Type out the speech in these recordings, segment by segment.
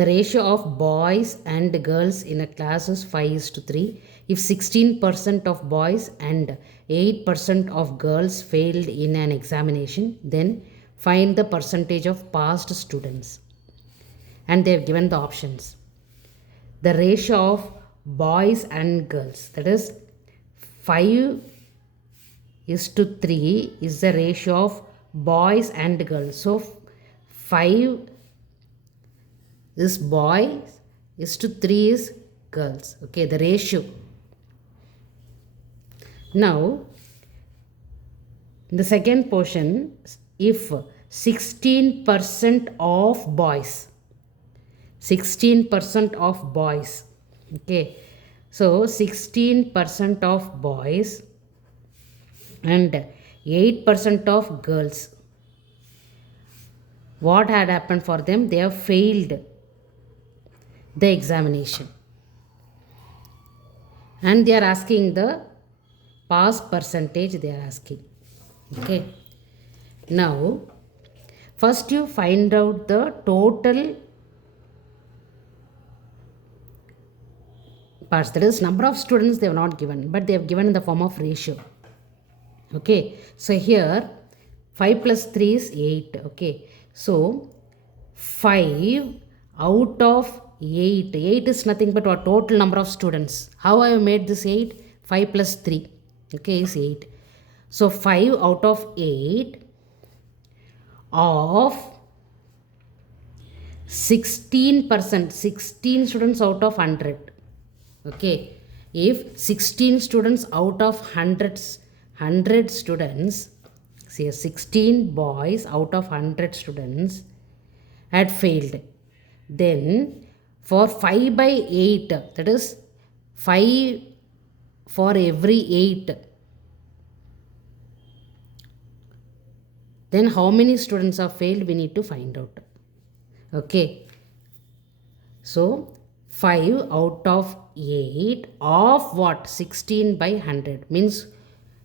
The ratio of boys and girls in a class is 5:3. If 16% of boys and 8% of girls failed in an examination, then find the percentage of passed students. And they have given the options. The ratio of boys and girls, that is 5:3 is the ratio of boys and girls. So 5 is boys, is to 3 is girls. Okay, the ratio. Now, in the second portion, if 16% of boys, 16% of boys, okay, so 16% of boys and 8% of girls, what had happened for them? They have failed the examination, and they are asking the pass percentage. They are asking. Okay, now first you find out the total parts, that is number of students they have not given, but they have given in the form of ratio. Okay, so here 5 plus 3 is 8. Okay, so 5 out of 8. 8 is nothing but our total number of students. How I have made this 8? 5 plus 3. Okay, is 8. So 5 out of 8 of 16%. 16 students out of 100. Okay, if 16 students out of 100 students, say 16 boys out of 100 students had failed, then for 5 by 8, that is 5 for every 8, then how many students have failed we need to find out. Okay, so 5 out of 8 of what? 16 by 100 means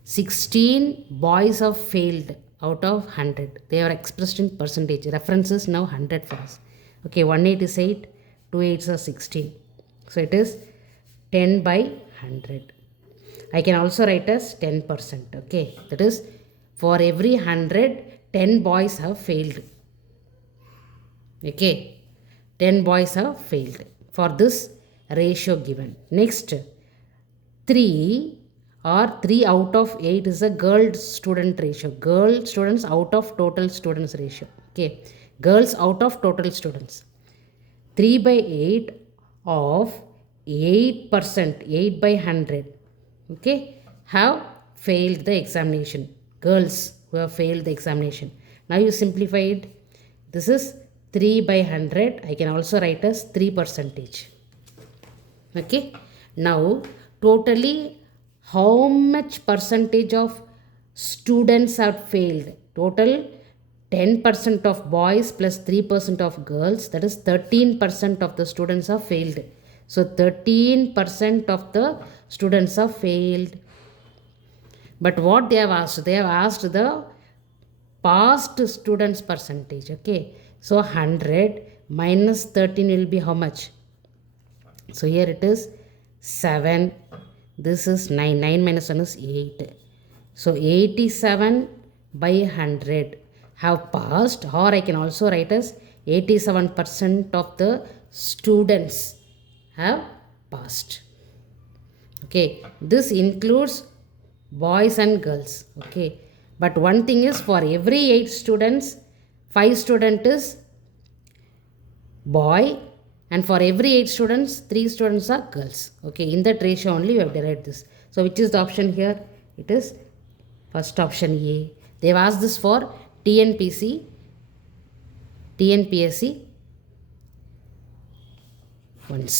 16 boys have failed out of 100. They are expressed in percentage. Reference is now 100 for us. Okay, 1 8 is 8, 2 8s are 16. So it is 10 by 100. I can also write as 10%. Okay, that is for every 100, 10 boys have failed. Okay, 10 boys have failed for this ratio given. Next, 3 or 3 out of 8 is a girl student ratio. Girl students out of total students ratio. Okay, girls out of total students. 3 by 8 of 8%, 8 by 100, okay, have failed the examination. Girls who have failed the examination. Now you simplify it. This is 3 by 100. I can also write as 3%. Okay, now totally how much percentage of students have failed? Total 10% of boys plus 3% of girls, that is 13% of the students have failed. So 13% of the students have failed. But what they have asked? They have asked the passed students percentage. Okay, so 100 minus 13 will be how much? So here it is 7. This is 9. 9 minus 1 is 8. So 87 by 100 have passed, or I can also write as 87% of the students have passed. Okay, this includes boys and girls. Okay, but one thing is, for every 8 students, 5 students is boy, and for every 8 students, 3 students are girls. Okay, in that ratio only we have derived this. So which is the option here? It is first option A. They have asked this for tnpsc once.